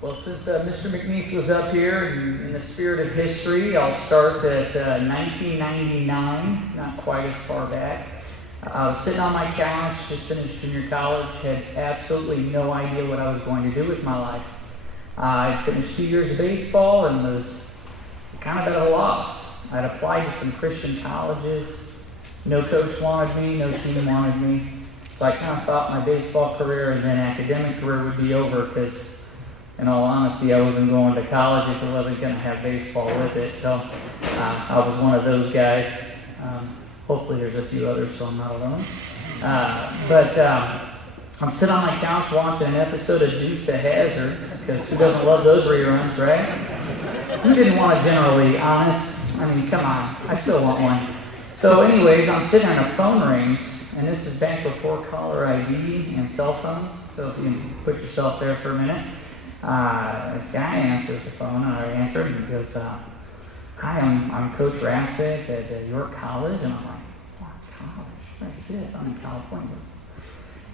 Well, since Mr. McNeese was up here, in the spirit of history, I'll start at 1999, not quite as far back. I was sitting on my couch, just finished junior college, had absolutely no idea what I was going to do with my life. I finished 2 years of baseball and was kind of at a loss. I'd applied to some Christian colleges. No coach wanted me, no team wanted me. So I kind of thought my baseball career and then academic career would be over because, in all honesty, I wasn't going to college if I wasn't going to have baseball with it. So I was one of those guys. Hopefully there's a few others so I'm not alone. But I'm sitting on my couch watching an episode of Dukes of Hazzards, because who doesn't love those reruns, right? Who didn't want a generally honest? I mean, come on. I still want one. So anyways, I'm sitting there and a phone rings. And this is back before caller ID and cell phones. So if you can put yourself there for a minute. This guy answers the phone, and I answer, and he goes, "Hi, I'm Coach Rassick at York College." And I'm like, "What college? What is this? I'm in California."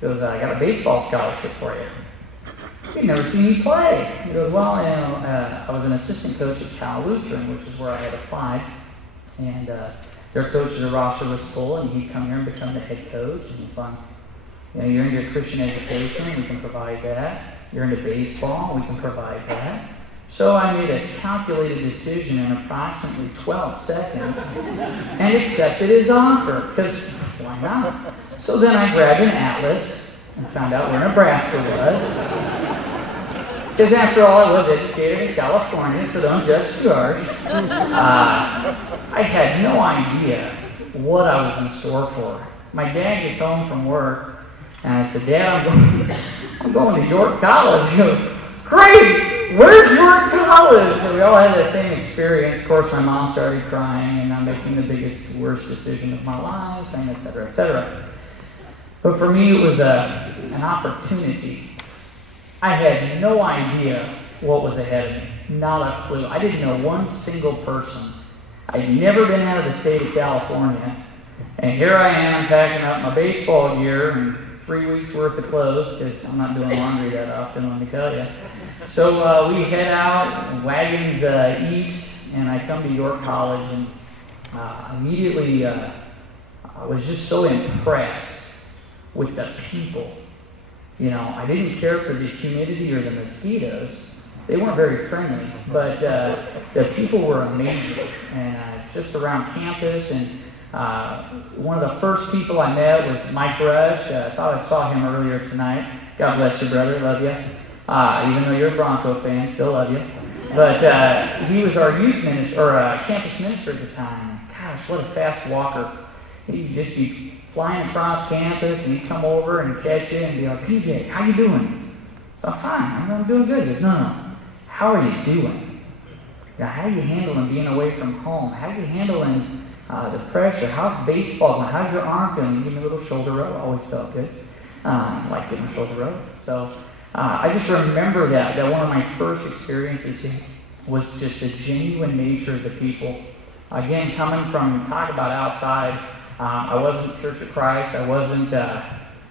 He goes, "I got a baseball scholarship for you." He'd never seen me play. He goes, "Well, I was an assistant coach at Cal Lutheran, which is where I had applied. And their coach's roster was full, and he'd come here and become the head coach." And he's like, "You're into Christian education, we can provide that. You're into baseball, we can provide that." So I made a calculated decision in approximately 12 seconds and accepted his offer, because why not? So then I grabbed an atlas and found out where Nebraska was. Because after all, I was educated in California, so don't judge too harsh. I had no idea what I was in store for. My dad gets home from work, and I said, "Dad, I'm going to York College." He goes, "Great! Where's York College?" And we all had that same experience. Of course, my mom started crying, and I'm making the biggest, worst decision of my life, and et cetera, et cetera. But for me, it was an opportunity. I had no idea what was ahead of me. Not a clue. I didn't know one single person. I'd never been out of the state of California. And here I am packing up my baseball gear and 3 weeks worth of clothes, because I'm not doing laundry that often, let me tell you. So we head out, wagons east, and I come to York College, and immediately I was just so impressed with the people. I didn't care for the humidity or the mosquitoes. They weren't very friendly, but the people were amazing. And just around campus, and one of the first people I met was Mike Rush. I thought I saw him earlier tonight. God bless you, brother. Love you. Even though you're a Bronco fan, still love you. But he was our youth minister, or campus minister at the time. Gosh, what a fast walker. He'd just be flying across campus, and he'd come over and catch you and be like, "PJ, how you doing?" So, "I'm fine. I'm doing good." He goes, No. How are you doing? How are you handling being away from home? How are you handling the pressure? How's baseball going? How's your arm feeling? You give me a little shoulder rub. Always felt good. I like getting a shoulder rub. So I just remember that one of my first experiences was just the genuine nature of the people. Again, coming from, talk about outside, I wasn't Church of Christ. I wasn't a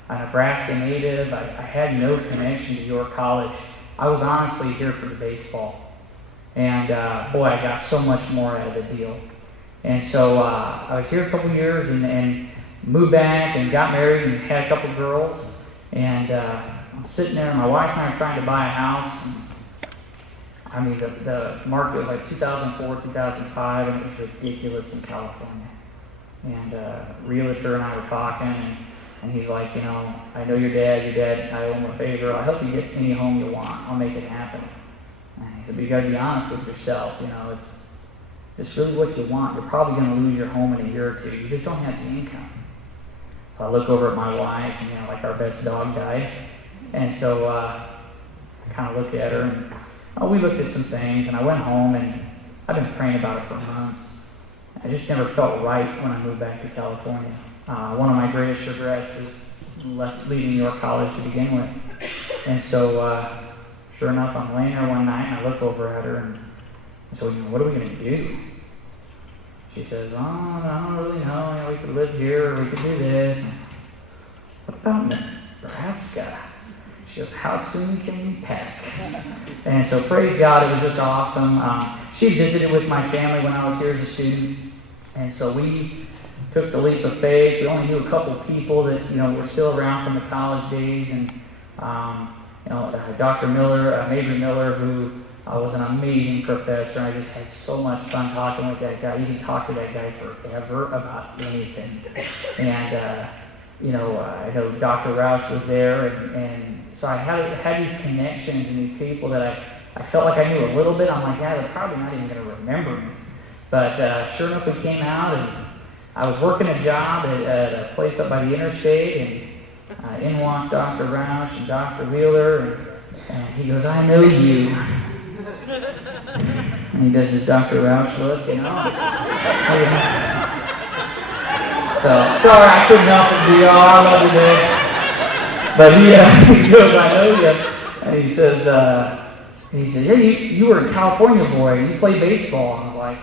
Nebraska native. I had no connection to York College. I was honestly here for the baseball. And boy, I got so much more out of the deal. And so I was here a couple years and moved back and got married and had a couple girls. And I'm sitting there, my wife and I are trying to buy a house. And, I mean, the market was like 2004, 2005, and it was ridiculous in California. And realtor and I were talking, and he's like, "I know your dad, I owe him a favor. I'll help you get any home you want. I'll make it happen." And he said, "But you got to be honest with yourself. Is this really what you want? You're probably going to lose your home in a year or two. You just don't have the income." So I look over at my wife, and like our best dog died. And so I kind of looked at her, and we looked at some things, and I went home, and I've been praying about it for months. I just never felt right when I moved back to California. One of my greatest regrets is leaving York College to begin with. And so, sure enough, I'm laying there one night, and I look over at her, and I said, "What are we going to do?" She says, "I don't really know. We could live here, or we could do this." "What about Nebraska?" She goes, how soon can we pack? And so praise God, it was just awesome. She visited with my family when I was here as a student. And so we took the leap of faith. We only knew a couple people that, were still around from the college days. And, Dr. Miller, Major Miller, who was an amazing professor. I just had so much fun talking with that guy. You can talk to that guy forever about anything. And, I know Dr. Roush was there, and so I had these connections and these people that I felt like I knew a little bit. I'm like, yeah, they're probably not even going to remember me. But sure enough, we came out, and I was working a job at a place up by the interstate, and in walked Dr. Roush and Dr. Wheeler, and he goes, I know you. And he does his Dr. Roush look, So, sorry, I couldn't help it, DR. I love you, Dave. But he goes, I know you. And he says, hey, you were a California boy. You played baseball. And I was like,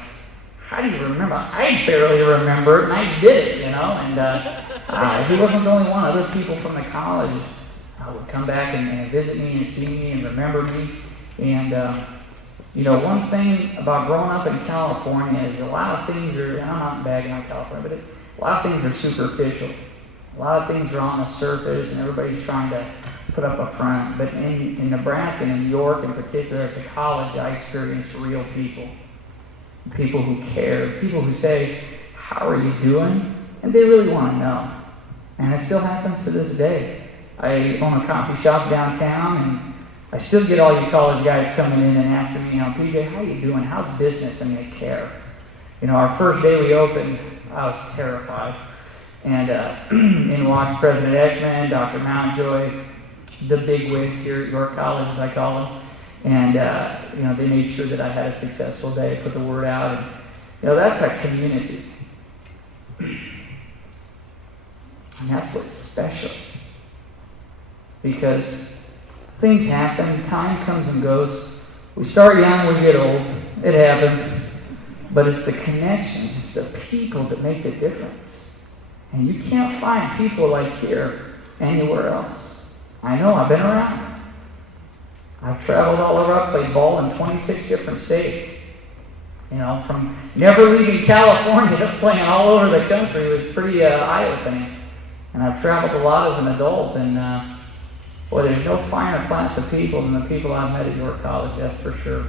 how do you remember? I barely remember it, and I did it, And he wasn't the only one. Other people from the college would come back and visit me and see me and remember me. And, one thing about growing up in California is a lot of things and I'm not bagging on California, but a lot of things are superficial. A lot of things are on the surface, and everybody's trying to put up a front. But in Nebraska and in New York in particular, at the college, I experienced real people. People who care. People who say, how are you doing? And they really want to know. And it still happens to this day. I own a coffee shop downtown, and I still get all you college guys coming in and asking me, PJ, how you doing? How's business? And they care. Our first day we opened, I was terrified. And in walks President Eckman, Dr. Mountjoy, the big wigs here at York College, as I call them. And, they made sure that I had a successful day, put the word out. And, that's a community. And that's what's special. Because things happen, time comes and goes. We start young, we get old. It happens. But it's the connections, it's the people that make the difference. And you can't find people like here anywhere else. I know, I've been around. I've traveled all over. I've played ball in 26 different states. From never leaving California to playing all over the country was pretty eye-opening. And I've traveled a lot as an adult, and there's no finer class of people than the people I've met at York College, that's for sure.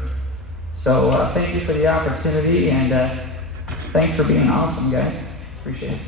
So thank you for the opportunity, and thanks for being awesome, guys. Appreciate it.